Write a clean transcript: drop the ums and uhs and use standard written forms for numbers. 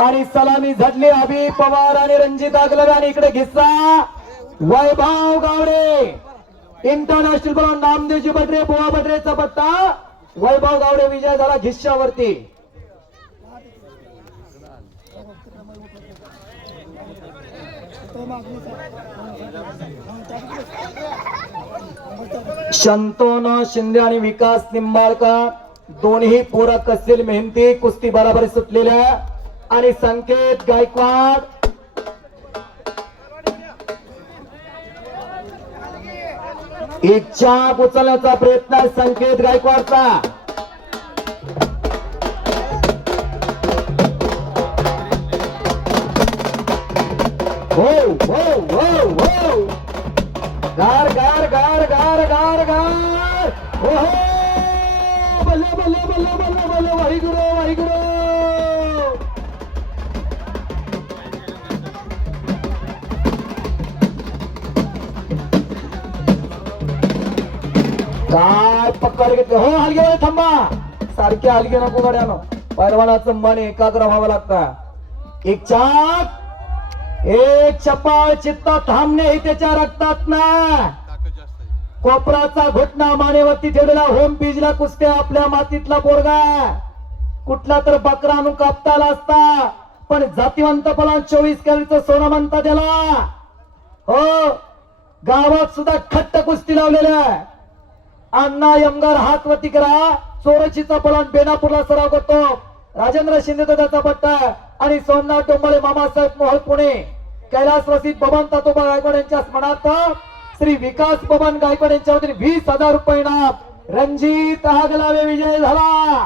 आणि सलामी झडली अभि पवार आणि रणजित आगलवे आणि इकडे घिस्सा वैभव गावडे इंटरनॅशनल बोलून नामदेवजी बटरे बुवा बटरेचा पट्टा वैभव गावडे विजय झाला घिस्सावरती. शंतनू शिंदे आणि विकास निंबाळकर दोन्ही पूरक असलेली मेहनती कुस्ती बराबर सुटलेल्या आणि संकेत गायकवाड इच्छा उचलण्याचा प्रयत्न संकेत गायकवाडचा. हो हो हो हो गार गार गार गार गार गार हो बल्ले बल्ले बल्ले बल्ले बल्ले वाहिगुरु वाहिगुरु. काय पकड घेतलं हो हलगे थांबा सारखे हलगे नको गाड्यानं पैलवानाचं मन एकाग्र व्हावं लागतं. एक चपाळ चित्त थांबणे हे त्याच्या रक्तात ना. कोपराचा घुटना मानेवरती ठेवलेला होम बीजला कुस्त्या आपल्या मातीतला पोरगा कुठला तर बकरा आणून कापता आला असता पण जातीवंत पलान 24 कॅरेटचं सोनं म्हणता त्याला. हो गावात सुद्धा खट्ट कुस्ती लावलेल्या अण्णा यमगार हातवरती करा. चोरशीचा पलान बेनापूरला सराव करतो. राजेंद्र शिंदे तो त्याचा पट्टा आणि सोमनाथ डोंबळे मामासाहेब मोहोळ पुणे कैलास रसिद बबन तातोबा गायकवाड यांच्या स्मरणार्थ श्री विकास बबन गायकवाड यांच्या वतीने 20,000 रुपये इनाम. रणजित आगलावे विजय झाला.